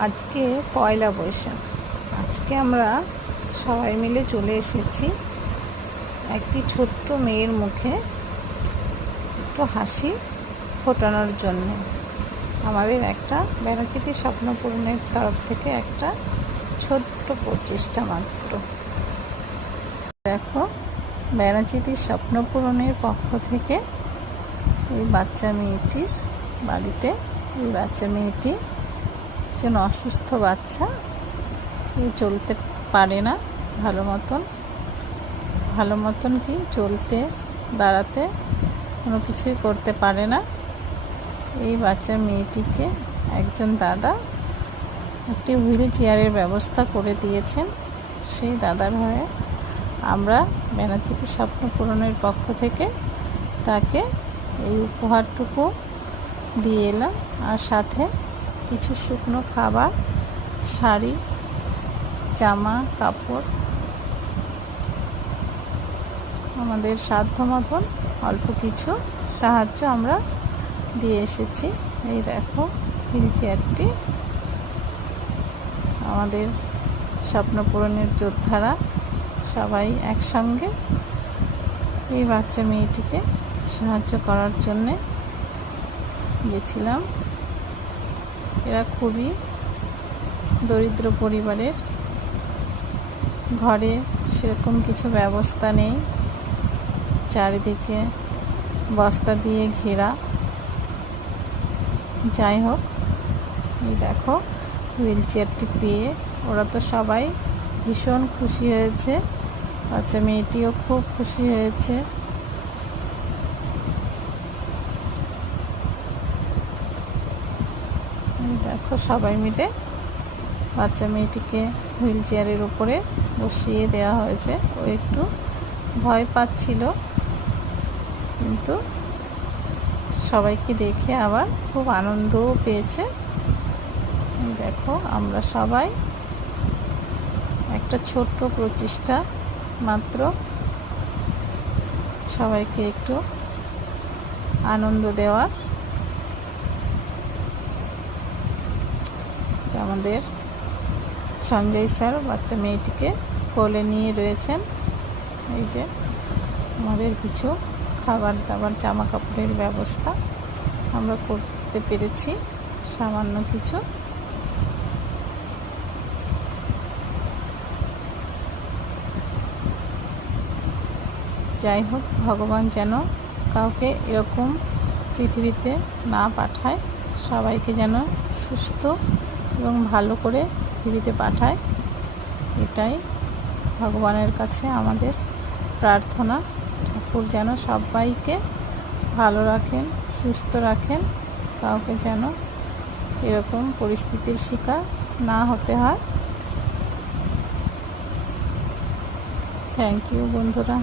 আজকে পয়লা বৈশাখ। আজকে আমরা সবাই মিলে চলে এসেছি একটি ছোট্ট মেয়ের মুখে একটু হাসি ফোটানোর জন্য। আমাদের একটা বেনাচিতি স্বপ্ন পূরণের তরফ থেকে একটা ছোট্ট প্রচেষ্টা মাত্র। দেখো, বেনাচিতির স্বপ্ন পূরণের পক্ষ থেকে এই বাচ্চা মেয়েটির বাড়িতে, এই বাচ্চা মেয়েটি একজন অসুস্থ বাচ্চা, চলতে পারে না ভালো মতন কি চলতে দাঁড়াতে কোনো কিছুই করতে পারে না। এই বাচ্চা মেয়েটিকে একজন দাদা একটি হুইল চেয়ারের ব্যবস্থা করে দিয়েছেন। সেই দাদার হয়ে আমরা বেনাচিতি স্বপ্ন পূরণের পক্ষ থেকে তাকে এই উপহারটুকু দিয়ে এলাম, আর সাথে কিছু শুকনো খাবার, শাড়ি, জামা কাপড়, আমাদের সাধ্য মতন অল্প কিছু সাহায্য আমরা দিয়ে এসেছি। এই দেখো, হুইল চেয়ারটি আমাদের স্বপ্ন পূরণের যোদ্ধারা সবাই একসঙ্গে এই বাচ্চা মেয়েটিকে সাহায্য করার জন্যে গেছিলাম। এরা খুবই দরিদ্র পরিবারের, ঘরে সেরকম কিছু ব্যবস্থা নেই, চারিদিকে বস্তা দিয়ে ঘেরা। যাই হোক, এই দেখো হুইল চেয়ারটি পেয়ে ওরা তো সবাই ভীষণ খুশি হয়েছে, বাচ্চা মেয়েটিও খুব খুশি হয়েছে। দেখো, সবাই মিলে বাচ্চা মেয়েটিকে হুইল চেয়ারের উপরে বসিয়ে দেওয়া হয়েছে। ও একটু ভয় পাচ্ছিল, কিন্তু সবাইকে দেখে আবার খুব আনন্দও পেয়েছে। দেখো, আমরা সবাই একটা ছোট্ট প্রচেষ্টা মাত্র সবাইকে একটু আনন্দ দেওয়ার। আমাদের সঞ্জয় স্যার বাচ্চা মেয়েটিকে কোলে নিয়ে রয়েছেন। এই যে আমাদের কিছু খাবার দাবার, জামা কাপড়ের ব্যবস্থা আমরা করতে পেরেছি, সামান্য কিছু। যাই হোক, ভগবান যেন কাউকে এরকম পৃথিবীতে না পাঠায়, সবাইকে যেন সুস্থ এবং ভালো করে পৃথিবীতে পাঠায়, এটাই ভগবানের কাছে আমাদের প্রার্থনা। ঠাকুর যেন সবাইকে ভালো রাখেন, সুস্থ রাখেন, কাউকে যেন এরকম পরিস্থিতির শিকার না হতে হয়। থ্যাংক ইউ বন্ধুরা।